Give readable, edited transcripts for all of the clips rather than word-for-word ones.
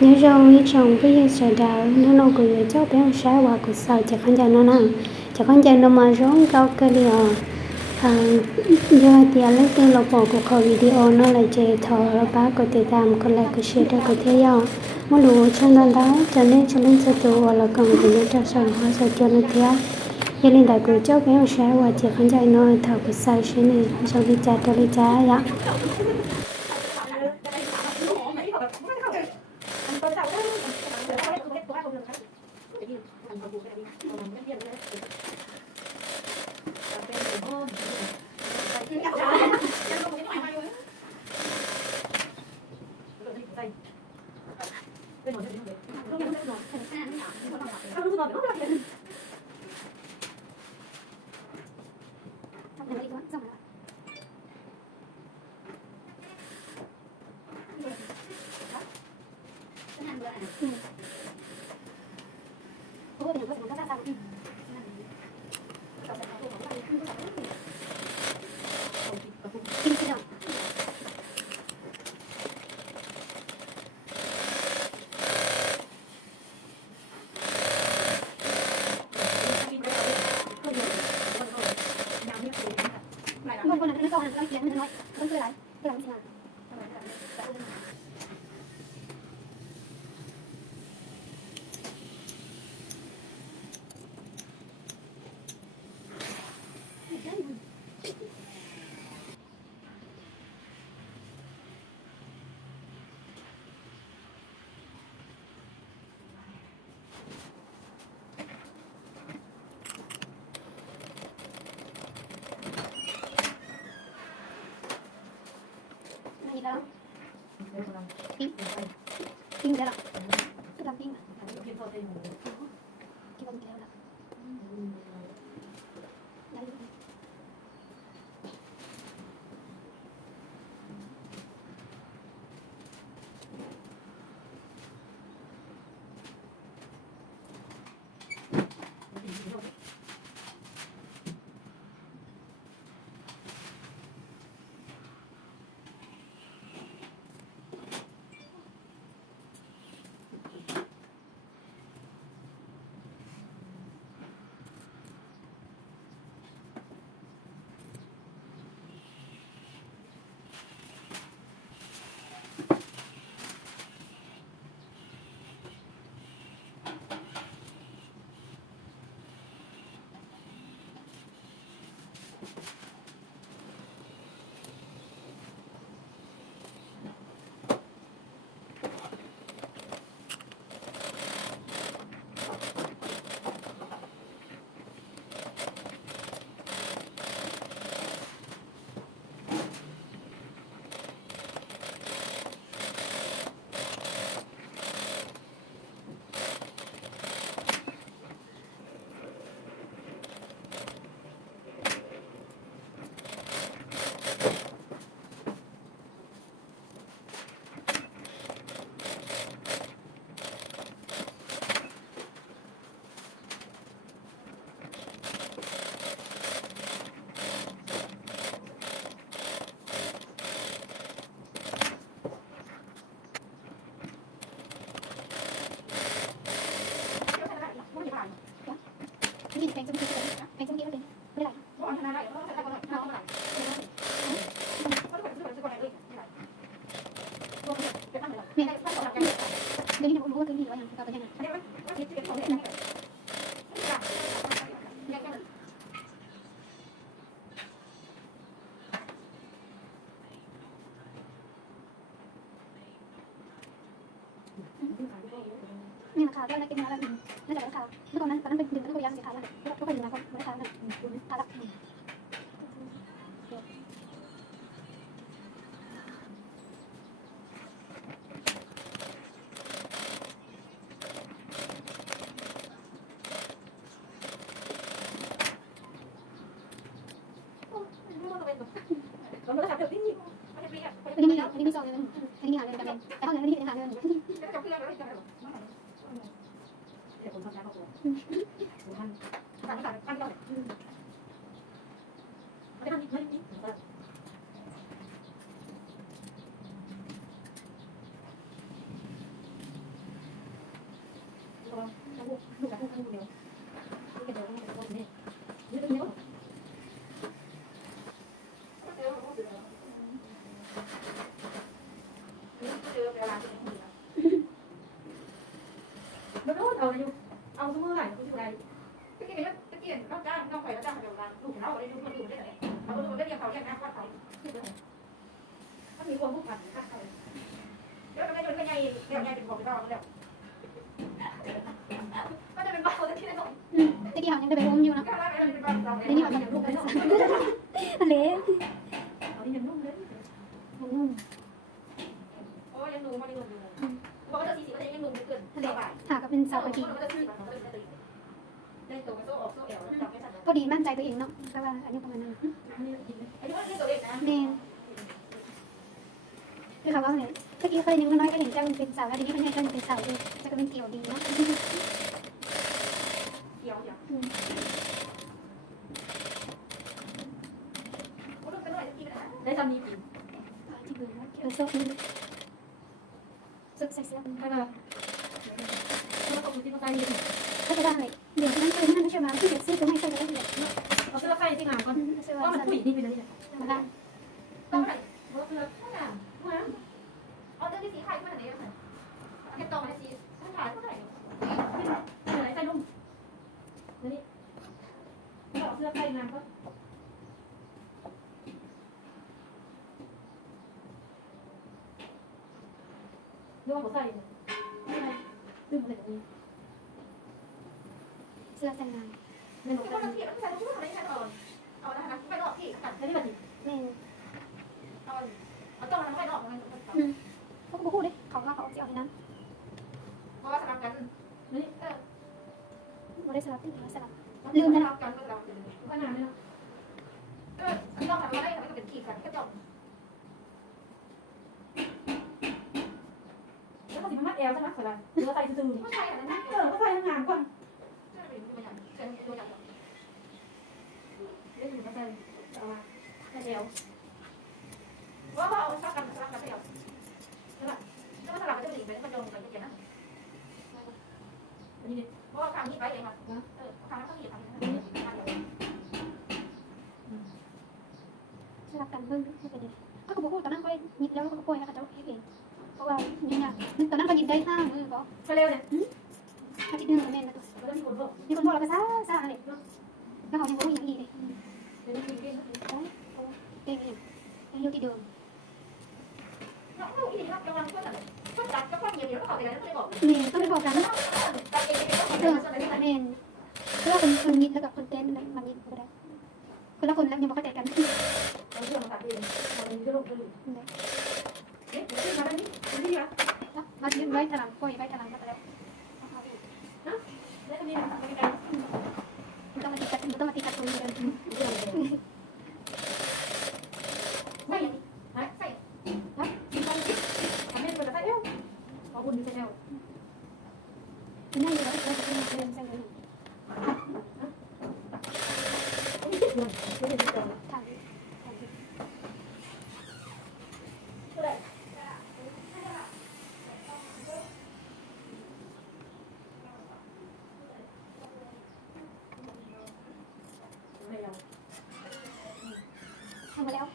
nhớ rằng ý chồng bây giờ sợ đào nó nông của người cháu bé ông sáng và của sao chắc khán giả nó nè chắc khán giả nó mà rong cao cái đi giờ thì lấy tên lọc bỏ củaเขาvideo nó là chế thọ là bác có thể làm còn lại có share có thể nhau muốn đủ trong đó cho nên cho nên sẽ tổ là cần phải nhớ cho sản hóa sẽ cho nó theo giờ lên đại của cháu bé ông sáng và chắc khán giả nó thọ của sao sẽ này sau đi cha ya pin ra rồi cứ làm pin mà cái con kéo đó nhưng màข่าวที่เราได้กินมาแล้วน่าจะเป็นข่าวเมื่อก่อนนั้นเป็นดื่มแล้วก็ยังเสียข่าวแล้วก็ไปดื่มมาก็ไม่ได้ข่าวเลยข่าวละนี่สองเลยนี่หาเงินกันเลยแต่เขาเงินนี่หาเงิน ตัวลูกกับลูกเดียวลูกเดียวลูกกับลูกนี่เยอะเยอะไม่รู้เอาอยู่เอาสมมติไหนคุณอยู่ไหนตะเกียบน้องจ้างน้องไฟแล้วจ้างเดี๋ยวลูกเราได้ลูกคนอยู่ได้ไหนเอาคนได้เรียกเขาเรียกนะว่าเขาถ้ามีคนพูดผ่านข้าเขาเดี๋ยวทำไมโดนยังไงเรียกยังไงเป็นของไปต่อแล้วก็จะเป็นบ้าคนที่ได้ส่งตะกี้เขายังได้ไปอมอยู่นะเดี๋ยวนี้มันยังนุ่มเลยเละ เอาที่ยังนุ่มเลยโอ้ยังนุ่มมันยังนุ่มอยู่บอกว่าจะ40ก็ยังนุ่มเกินสบาย หาก็เป็นสาวกะทิก็ดีมั่นใจตัวเองเนาะแต่ว่าอันนี้ประมาณนั้นเนี่ยคือเขาว่าไงเมื่อกี้เคยยังน้อยก็เห็นเจ้าเป็นสาวแล้วทีนี้เป็นไงเจ้าเป็นสาวเลยจะก็เป็นเกี่ยวดีนะเกี่ยวอย่างได้จำนี้กินที่เบื่อแล้วซุปนี่ซุปใส่เสื้อ ใช่ป่ะแล้วก็คุณที่มาใส่เย็นก็จะได้เดี๋ยวนั้นคือนั่นไม่ใช่มาที่เด็กซื้อก็ไม่ใช่แล้วเนี่ยเอาเสื้อใส่ที่งานก่อนว่ามันผู้หญิงนี่เป็นอะไรเนี่ยมาได้ต้องไหนว่าเสื้อข้างหลังมาเอาเสื้อที่สีไข่มาไหนกันแค่ตองไหนสีผู้ชายเท่าไหร่อะไรใส่นุ่มนี่เอาเสื้อใส่งานก็ดูว่าผมใส่ตึ้งอะไรแบบนี้เสื้อแต่งงานไม่รู้ว่าที่เราใส่ชุดอะไรกันก่อนเอาละนะไปหลอกที่ตัดแค่นี้แบบนี้นี่เอาต้องมันไปหลอกมันเขาก็พูดดิเขาว่าเขาจะเอาที่นั้นเพราะว่าสลับกันนี่ไม่ได้สลับที่สลับลืมสลับกันก็สลับกันก็นานเลยต้องทำอะไรก็เป็นขีดกันก็จบแล้วก็สิมันมัดแอวใช่ไหมสลับหรือว่าใส่ซื่อๆไม่ใช่อะไรนะก็ใส่งานก่อนเล่นอยู่มาใส่เอามาใส่แอวว่าเอาสลับกันแอวแล้วมันสลับกันจะหนีไปมันโดนกันจะเกี่ยนะอันนี้เพราะว่าคำนี้ไปเองอ่ะคำนั้นต้องหยิบคำนี้สลับกันเพิ่มไม่เป็นไรก็บอกตอนนั้นก็ยิบแล้วก็ป่วยเขาจะให้เองเพราะว่านี่นะตอนนั้นก็ยิบได้5 มือบอกก็เร็วเนี่ยอาทิตย์นึงแม่นะตัวมีคนบอกเราไปซ่าเลยแล้วเขายังบอกอย่างนี้เลยเก่งเก่งอยู่ที่เดิมน้องลูกอีกครับกำลังก็ตัดก็ความเงียบแล้วก็ขอแต่ละไม่บอกนี่ต้องไปบอกกันแม่เพราะว่าคนยิบแล้วกับคนเต้นมันยิบก็ได้คนละคนแล้วยังบอกเขาแต่กันเราเชื่อมาตัดเองเราเป็นเรื่องก็รู้เอ๊ะมาได้นี่นี่อ่ะมายืนไว้ถลังปล่อยไว้ถลังมาแล้วนะได้ตรงนี้นะไม่ไกลต้องมาตีกัดต้องมาตีกัดตรงนี้กันไม่ใส่ฮะทำให้คนจะใส่เอวขอบคุณที่ใส่เอวนั่งอยู่แล้วเราจะเป็นเรื่องใส่เลยทางทำมาแล้ว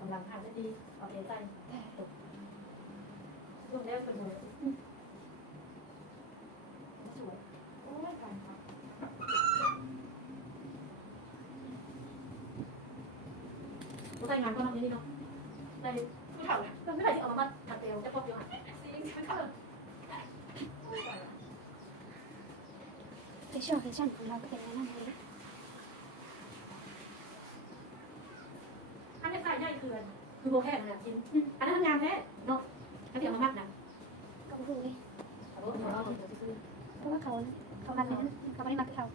กำลังทานได้ดีเอาเอใส่รวมแล้วเป็นหมดสวยโอ้ยการครับผู้ใช้งานก็ทำอย่างนี้เนาะในผู้ถ่ายเนี่ยก็ไม่ได้ที่เอามาตัดเตียวจะพบอยู่ห่ะในช่วงแฟชั่นของเราก็เป็นอย่างนั้นเลยอันนี้ใส่ได้คือโบแค่นะจริงอันนั้นทำงานแท้เนาะอันนี้เอามามัดนะก็พูดเลยเพราะว่าเขามันเลยเขาไม่ได้มาคือเขา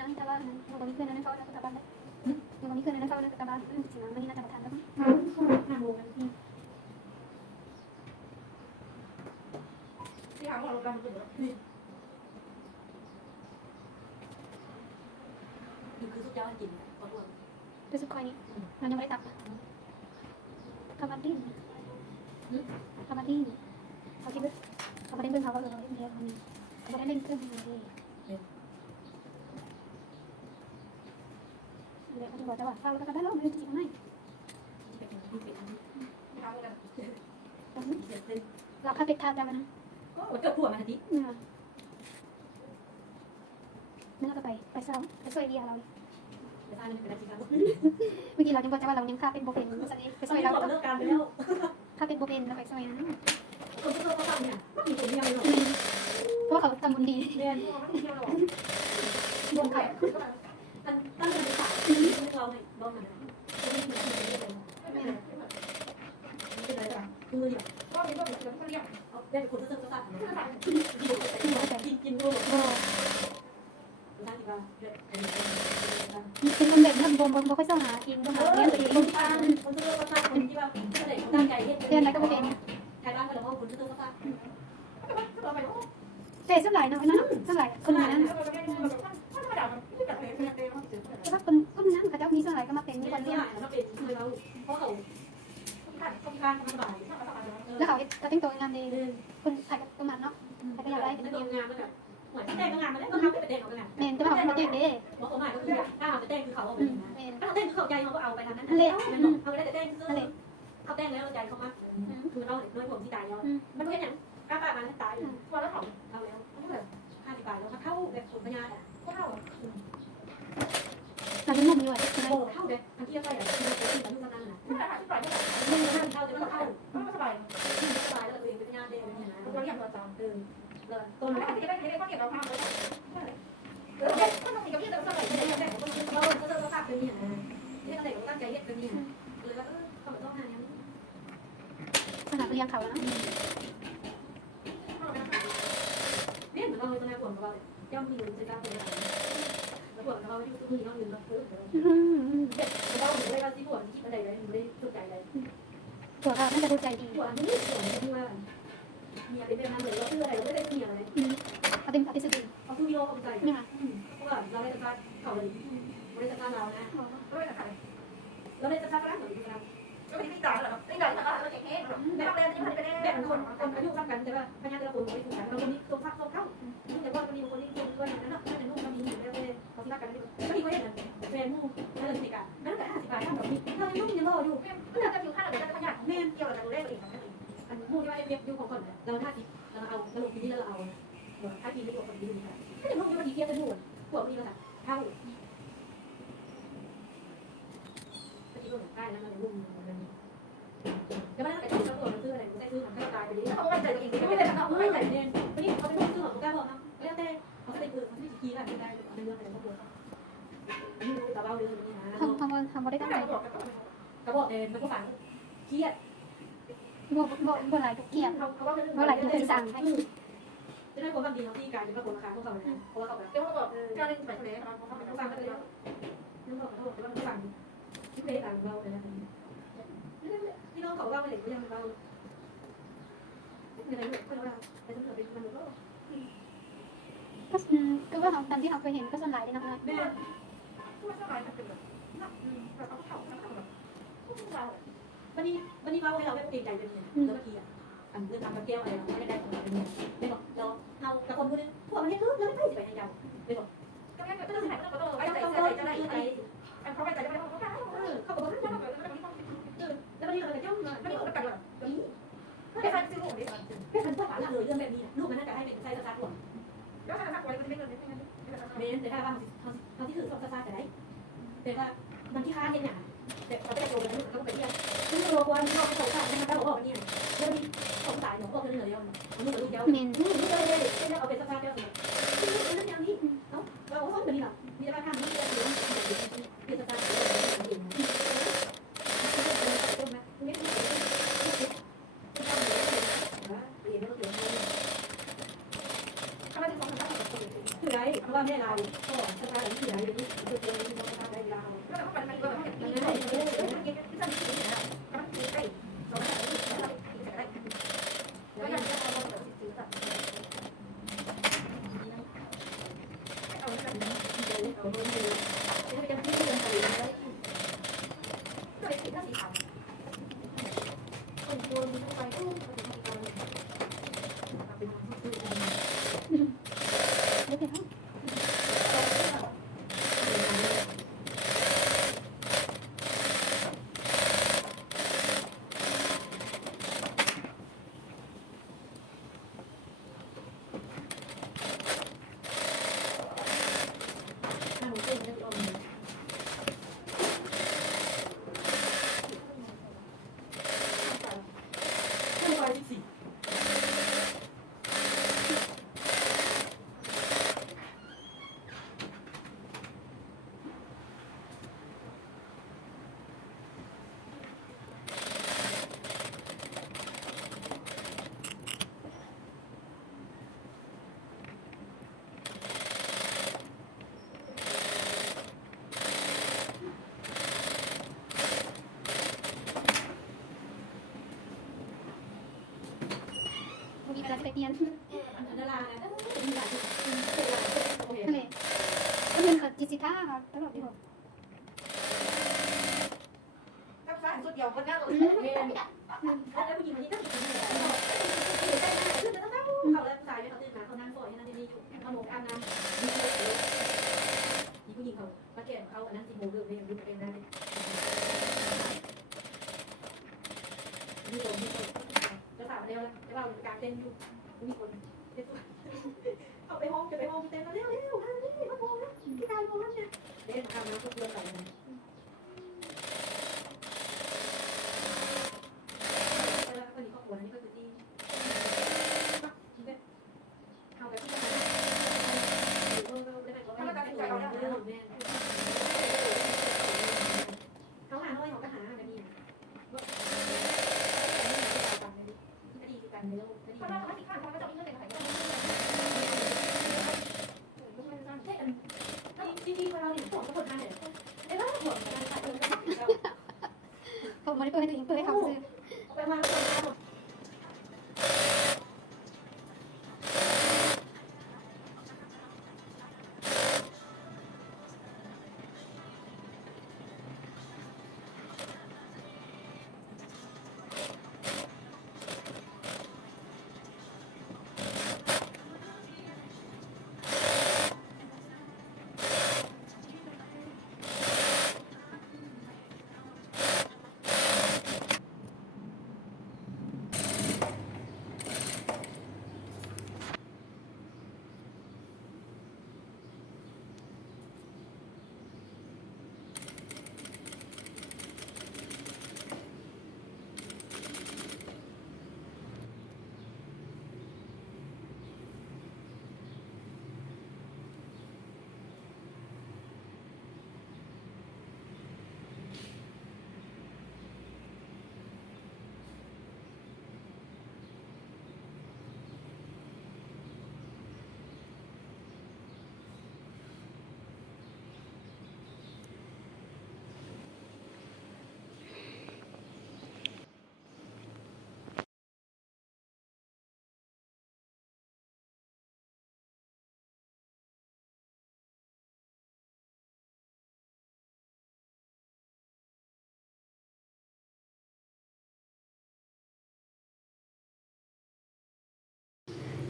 นั่นแต่ว่าวันนี้เพื่อนนั้นเขาจะกลับบ้านแล้ววันนี้เพื่อนนั้นเขาจะกลับบ้านสิ่งนั้นวันนี้น่าจะมาทานแล้ว5 โมงกันที่ถามว่าเรากำลังจะนี่คือสุดยอดกินขอโทษรู้สึกคอยนี้มันยังไม่ได้ตับคาร์บอนดี้ เขาคิดว่าเขาไม่ได้เพิ่งเขาก็เลยเดียวคนนี้เขาไม่ได้เล่นเครื่องมือดีเดี๋ยวเขาจะบอกจะว่าเข้าแล้วก็ได้แล้วไม่รู้จะทำไงเราเข้าไปทานกันนะ ก็เกือบถั่วมาทันที เนื้อก็ไปซ้อมไปช่วยเบียร์เรา เดี๋ยวทานมันเป็นอะไรกัน เมื่อกี้เราจึงบอกว่าเรายังค่าเป็นโบเป็นไปช่วยเรา เลิกการไปแล้ว ค่าเป็นโบเป็นเราไปช่วยนะ คนที่เขาทำเนี่ยมีคนเดียวเลย เพราะว่าเขาทำบุญดี เรียนที่เดียวหรอ บุญเขา ตั้งใจขายที่เราเนี่ยบ้องมันเป็นอะไรกันคือเดียวก็มีก็มีก็เรียกเอาได้เป็นคนที่ต้องตัดกินด้วยได้ดีกว่า เป็นคนแบบทำบุญบุญค่อยเศร้าหากินต้องหาเลี้ยงตัวเอง คนที่ต้องตัดคนที่ว่าเด็กตั้งใจเฮ็ด เรียนอะไรก็โบเป็น ใครบ้างก็แล้วคนที่ต้องตัด แต่สลายเนาะนะสลายคนนั้นแต่ว่าคนนั้นเขาจะมีสลายก็มาเป็น นี่ ค วัน น เนี้ เลี้ ย ยง เราเป็นคือเราเพราะเขาต้องการทำบ่าย แล้วเขาจะแต่งตัวงานดีคนไทยกับตรงนั้นเนาะไทยก็อยากได้เป็น แล้ว เดียว งานมันแบบเหมือนแต่งงานมาแล้วก็ทำไปแต่งเอางาน เมนจะมาเอามาเจ๊งเด้ เพราะเขาหมายก็คือถ้าเราจะแต่งคือเขาเอาไปนะ เมน ถ้าเราแต่งคือเขาใจเขาก็เอาไปทางนั้นเอาไปได้แต่แต่งคือเขาแต่งแล้วใจเขามาคือเราน้อยผมที่ตายแล้วมันไม่ใช่อย่างกล้าป้ามันตายพอแล้วเขาเอาแล้วแบบ50 บาทแล้วเข้าแบบสมปัญญาเข้า เราจะมุ่งอยู่อ่ะ โอ้เข้าเลยทันทีก็อย่างที่เราเป็นอายุนานนะมึงนั่งเข้าจะไม่เข้าสบายสบายแล้วตัวเองเป็นงานเด็กเนี่ยนะเราอยากเราจำเลยต้นจะได้ข้อเก็บเราทำเลยก็ต้องมีกับพี่เราสบายใจแต่เราก็จะภาพเป็นเนี่ยนะที่เราเด็กเราตั้งใจเย็ดเป็นเนี่ยเลยว่าเขาต้องงานนี้ ขนาดเรียงเขาแล้ว เนี่ยเหมือนเราตอนแรกผมเราย่อมมีอยู่ในการเป็นอะไรแล้วผมเราอยู่มือเราอยู่เราซื้อเราไม่ได้ว่าที่ผมคิดอะไรเลยไม่ได้สนใจเลย ตัวเราน่าจะดูใจดี ส่วนนี้ส่วนที่ว่าเมียเป็นแบบนั้นเลยเราซื้ออะไรเราไม่ได้เมียเลย เขาเป็นเขาเป็นสุดดี เขาซื้อวิโรเขาใจ นี่มา เพราะว่าเราได้จะการเขาเลยเราได้จะการเรานะเราได้จะการเราได้จะการร้านเหมือนกันก็ไม่ได้จ่ายหรอกไม่จ่ายแต่เราเก็บเองแบบเรียนที่มันเป็นแบบคนอายุเท่ากันแต่ว่าพนักงานเราคนไม่ถูกกันเราคนนี้ตัวพักตัวเข้าแต่ว่าคนนี้คนนี้คนด้วยนั่นน่ะเป็นลูกเรามีแล้วเป็นเขาที่รักกันก็มีไว้อย่างนั้นแฟนมู่นั่นเลยสิกันนั่นแต่50 บาททำแบบนี้เรายังลูกยังรออยู่ก็จะอยู่ข้างเราจะขยันแม่เกี่ยวกับตัวเลขเองอันมู่ที่ว่าเรียบอยู่ของคนเรา50เราเอาสรุปปีนี้เราเอา5 ปีไม่ตัวคนดีดีค่ะก็ยังลูกยังดีเทียบกันอยู่พวกนี้เราเท่าก็ที่ลูกได้แล้วมันลูกมันก็ไม่ได้แต่ที่เราตัวซื้ออะไรได้ซื้อของข้าวตายไปดิเขาไม่ใจตัวเองไม่ได้เขาไม่ใจเด่นวันนี้เขาเป็นลูกซื้อของข้าวบอกนะแล้วแต่เขาก็ได้ปืนเขาไม่ขี้กันได้ในเรื่องอะไรเขาบอกนี่รู้แต่ว่าเรื่องนี้นะ ทำได้ตั้งใจ กระบอกเดินมันก็ฝันเครียด บ่หลายทุกเกียร์บ่หลายทุกที่สั่งให้ จะได้คนทำดีเขาที่การจะมาคนราคาเขาเลยเพราะว่าเขาแบบเดี๋ยวเขาบอกการเล่นไปทะเลเขาฟังไปเลยนึกว่าเขาบอกว่าเขาฟังที่เพลงต่างเราเลยนะที่น้องเขาว่าไม่เห็นก็ยังเราไม่ได้รู้ก็เราแต่ถ้าเกิดเป็นมันก็ ก็ว่าตามที่เราเคยเห็นก็ส่วนหลายเลยนะคะ แม่ก็สบายเป็นแบบแบบเขาเข่าวันนี้เราให้เราได้เตรียมใจเป็นเนี่ยแล้วก็ทีอ่ะอันเรื่องทำกับแก้วอะไรเราไม่ได้ของเราเป็นเนี่ยไม่บอกเรากับคนคนนึงพวกมันเนี่ยเราไม่ไปให้เราไม่บอกก็งั้นก็ต้องถ่ายก็ต้องไอ้ใจจะได้ไอ้เขาไปใจจะไม่ต้องเขาบอกว่าแล้ววันนี้เราจะย่อมไม่ได้กันหรอกไม่ใช่ซื้อลูกดิไม่ทันพ่อป๋าเลยเรื่องแบบนี้ลูกมันน่าจะให้เป็นไส้กระซักหรอกแล้วถ้าซักไว้ก็จะไม่เงินไม่งั้นแต่ถ้าว่าเขาที่ถือซองกระซักแต่ไหนแต่ว่ามันที่ค้าเนี่ยเนี่ยแต่เขาไม่ได้โดนลูกเขาไปเที่ยวซึ่งเราควรเราไปส่งสายนะคะเราบอกว่าเนี่ยเรื่องนี้ส่งสายหนูบอกเรื่องเหลือเดียวลูกกับลูกเดียวเลยเอาไปสักพักเดียวเลยเรื่องอย่างนี้เนาะเราก็ต้องเป็นนี่หรอมีอะไรข้ามนี่เลยเป็นสักพักเดียวเองคือไรเพราะว่าแม่เราก็สักพักที่ไหนอยู่ที่ตัวเองที่เราทำได้ยาวแล้วก็มันก็มันก็ 14มีอะไรไปเรียน อันดารานะมีหลายโอเค ทะเลก็เรียนกับจิตท่าค่ะตลอดที่บอก กับสารสุดเดียวคนหน้าเลยเมนแล้วผู้หญิงคนนี้ก็ผิดคนนี้คือจะต้องนั่งเขาแล้วสายเนี่ยเขาตื่นมาเขานั่งสวยให้นั่งดีๆอยู่เขาโมกอาบน้ำมีผู้หญิงเขาประเกศเขาอันนั้นสิโมเลือกเรียนรู้เองได้มีคนจะถามเร็วแล้วจะเราการเต้นอยู่มีคนเอาไปห้องจะไปห้องเต้นแล้วเร็วๆทำนี่มาโมนะพี่กายโมนะเนี่ยเต้นทำน้ำทุกเดือนไปนะแล้วก็มีครอบครัวนี่ก็คือที่เอาแบบที่เขาตัดสินใจเอาแล้วแม่เขาหาน้อยเขาก็หาแบบนี้ก็ดีกันเนื้อก็ดีเพราะว่าเขาติดข้าวเขาก็จะมีเงินแต่ไหนจริงๆเราเนี่ยสองคนทานเนี่ยไอ้บ้าหัวกันค่ะ ผมไม่ได้เปิดให้ตัวเองเปิดให้เขาซื้อ ไปมาคนหมด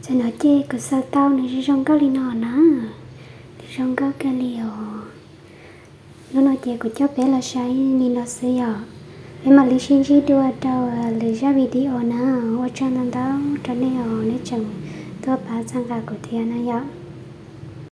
ฉันเอาเจก็สาวเต้าในที่ช่องเกาหลีนอนนะที่ช่องเกาหลีอ๋อแล้วน้อยเจก็ชอบไปละใช้นี่ละเสียเอ็มมาลิชินชีตัวเต้าเลยจะวิดีโอนะว่าฉันนั่นเต้าตอนนี้อ๋อนี่จังตัวป้าจังกากุเทียนะยะ